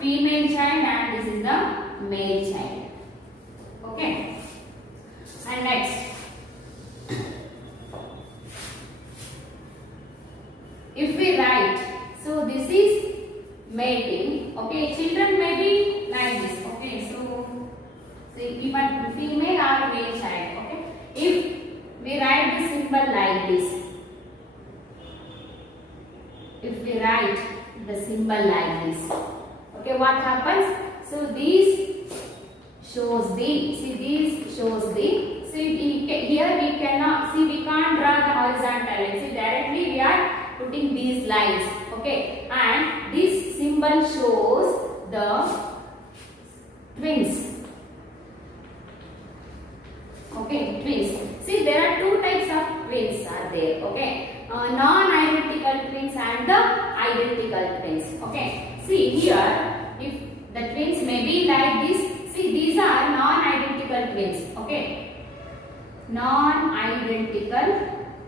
female child and this is the male child. Okay, and next, if we write, so this is mating. Okay, children may be like this. Okay, so even female or male child. Okay, if like this, if we write the symbol like this, okay, what happens? So these shows the, see these shows the, see here we cannot, see we can't draw the horizontal line, see directly we are putting these lines, okay, and this symbol shows the twins, okay, twins. See there are two types of twins are there, okay, non-identical twins and the identical twins, okay. See here, if the twins may be like this, see these are non-identical twins, okay, non-identical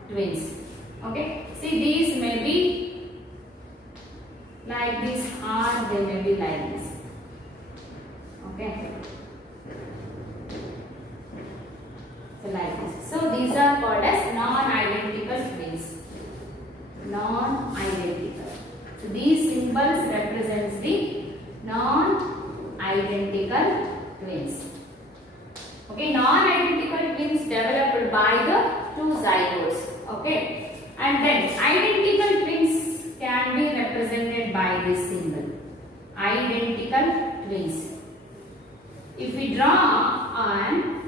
twins, okay. See these may be like this or they may be like this, okay. So like this. So these are called as non-identical twins. Non-identical. So these symbols represents the non-identical twins. Okay, non-identical twins developed by the two zygotes. Okay, and then identical twins can be represented by this symbol. Identical twins. If we draw on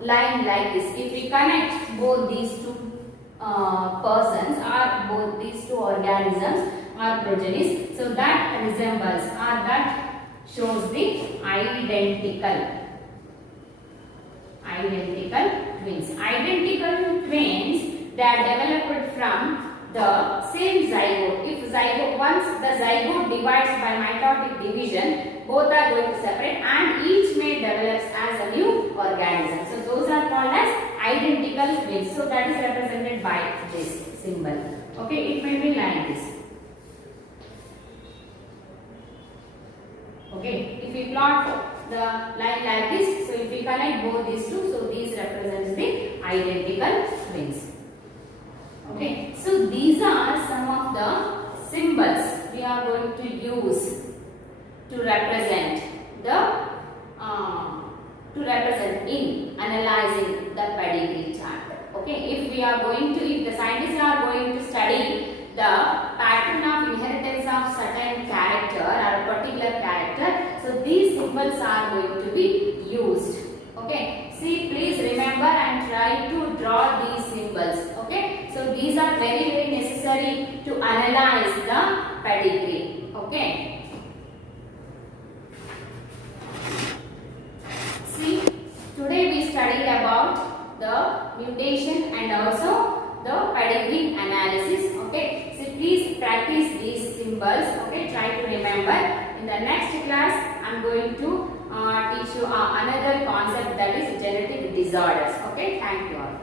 line like this, if we connect both these two persons or both these two organisms or progenies, so that resembles or that shows the identical twins. Identical twins, they are developed from the same zygote. If zygote, once the zygote divides by mitotic division, both are going to separate and each may develops as a new organism. So those are called as identical twins. So that is represented by this symbol. Okay, it may be like this. Okay, if we plot the line like this, so if we connect both these two, so these represents the identical twins. Okay, so these are some of the symbols we are going to use to represent the in analyzing the pedigree chart. Okay, if we are going to, if the scientists are going to study the pattern of inheritance of certain character or a particular character, so these symbols are going to be used. Okay, see, please remember and try to draw these symbols. Okay, so these are very necessary to analyze the pedigree. Okay. See, today we studied about the mutation and also the pedigree analysis. Okay, so please practice these symbols. Okay, try to remember. In the next class, I am going to teach you another concept, that is genetic disorders. Okay, thank you all.